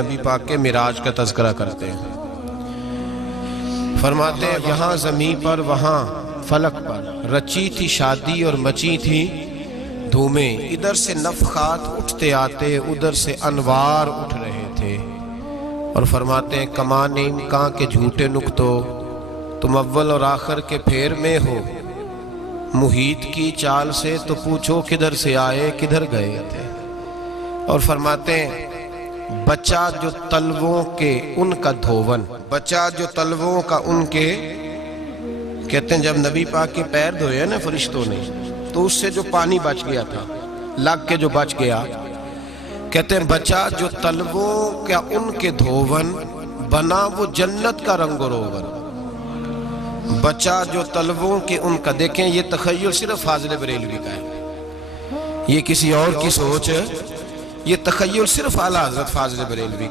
نبی پاک کے معراج کا تذکرہ کرتے ہیں، فرماتے ہیں یہاں زمین پر وہاں فلک پر رچی تھی شادی اور مچی تھی دھومیں، ادھر سے نفخات اٹھتے آتے ادھر سے انوار اٹھ رہے تھے۔ اور فرماتے ہیں کمان امکان کے جھوٹے نکتو، تم اول اور آخر کے پھیر میں ہو، محیط کی چال سے تو پوچھو کدھر سے آئے کدھر گئے تھے۔ اور فرماتے ہیں بچہ جو تلووں کے ان کا دھوون، بچہ جو تلووں کا ان کے، کہتے ہیں جب نبی پاک کے پیر دھوئے نا فرشتوں نے تو اس سے جو پانی بچ گیا تھا لگ کے جو بچ گیا، کہتے ہیں بچہ جو تلووں کا ان کے دھوون بنا وہ جنت کا رنگ و روغن۔ بچہ جو تلووں کے ان کا، دیکھیں یہ تخیل صرف فاضل بریلوی کا ہے، یہ کسی اور کی سوچ ہے، یہ تخیل صرف اعلیٰ حضرت فاضل بریلوی